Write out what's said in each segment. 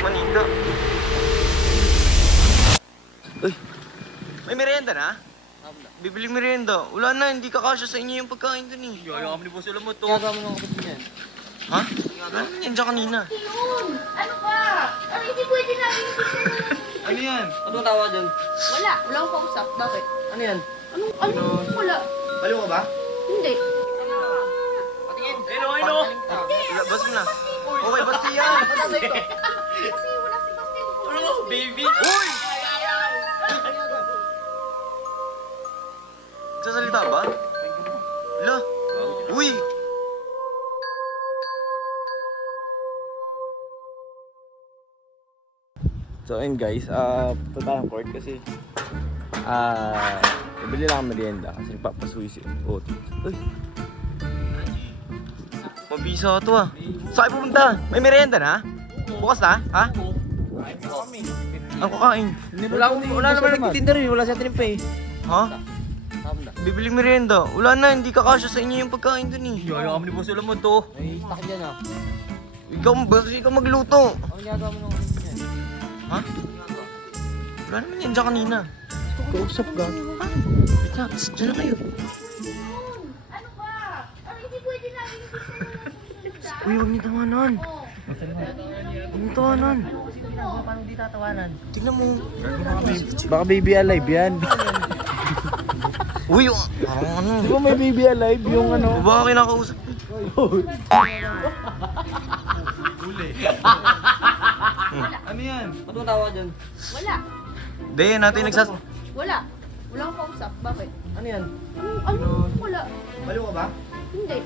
Manita. Uy, may merienda na? Bibili merienda. Wala na, hindi kakasya sa inyo yung pagkain dun eh. Yaya kami ni Boss Alam mo to. Kaya mo ng kapatid niyan. Ha? Ano yan dyan kanina? Yun! Ano ba? Ano, hindi pwede namin Ano yan? Ano tawa dyan? Wala. Wala akong kausap. Bakit? Ano yan? Ano? Wala. Baliw ka ba? Hindi. Patingin. Ayun. Basta na. Okay, basta yan. Patasay ko. Kasi wala si Bastin. Ano, baby? Uy! Sasalita ba? Ala? Uy! So ayun guys, punta tayong court kasi bibili lang ang merienda kasi nagpapasuisin. Uy! Mabisa to ah. Saan kayo pupunta? May merienda na? Bukas na? Ha? Ang kakain. Wala naman nagtitinda rin. Wala sa tinimpa eh. Ha? Bibili merienda. Wala na, hindi kakasya sa inyo yung pagkain dun eh. Yaya kami ni Boss Alam mo to. Ay, takot yan ah. Ikaw magluto. Ano ginagawa mo ng kapatid niyan? Ha? Wala naman yan dyan kanina. Kausap ka. Ha? Wait lang, dyan na kayo. Yun! Ano ba? Ano, hindi pwede namin Uy, huwag niyo tawanan. Oh. Huwag niyo tawanan. Paano di tatawanan? Tingnan mo. Baka baby alive yan. Uy, ano? Di ba may baby alive yung ano? Baka kinakausap. Ano yan? Ano tawa dyan? Wala. Hindi, natin Wala. Wala akong kausap. Bakit? Ano yan? Ano? Wala. Baliw ka ba? Hindi.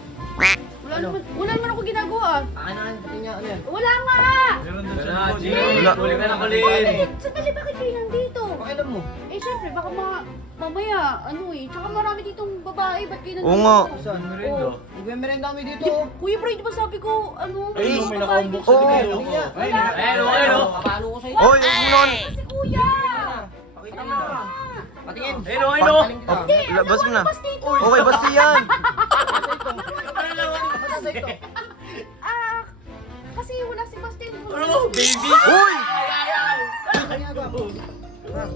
Wala naman ako ginagawa. Akin na, pati niya, ano yan? Wala nga! Wala. Huli ka na kulin. Sandali, bakit kayo nandito? Pakialam mo. Eh, syempre, baka mamaya, ano eh. Tsaka marami ditong babae, ba't kayo nandito? Oo nga. Saan? Oo. Nagme-merenda kami dito. Kuya Bro, di ba sabi ko, ano? Ay, mga may babae nakaumbok dito? sa likod. Oo. Wala. Ayun. Kapalo ko sa'yo. Oy, huwag mo naman. Kasi kuya! Pakita mo. Patingin. Ayun. Patingin kita. Hindi, Labas mo na. labas dito. Okay, basta yan. Patasay ko. Kasi wala si Bastin. Ano, baby? Uy! Ano ginagawa mo?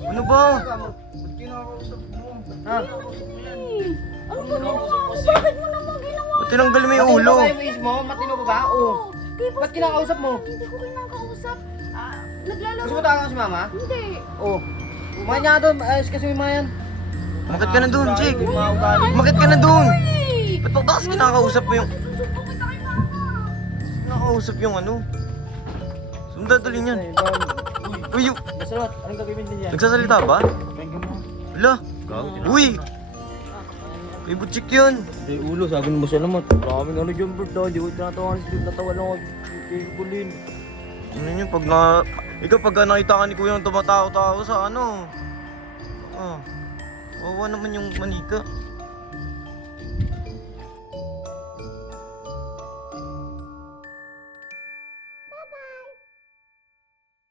Ano ba? Ba't kinakausap mo? Ha? Ano ba ginawa mo? Bakit mo naman ginawa? Ba't tinanggal mo yung ulo? Matino ba kayo mismo? Matino ba ba? Oo. Kay Ba't kinakausap mo? Hindi ko kinakausap. Naglalaro. Gusto mo tawagan si mama? Hindi. Oo. Mga niya doon, ayos kasi yung mga yan. Makit ka na dun, Jake. Yung mga ugali. Makit ka na dun. Uy! Ba't ba kasi kinakausap mo yung... Susumbong kita kay mama. Kinakausap yung ano? Saan dadalhin yan? Uy, Basalot, anong gagawin din yan? nagsasalita ba? Hala? Uy! Kay Butchik yun. Ay ulo, sabi ng basal naman. Maraming ano dyan bro, hindi ko tinatawa si natawa lang ako kay Kulin. Ano yun, pag na... Ikaw pag nakita ka ni Kuya yung tumatao-tao sa ano? Ah, wawa naman yung manika.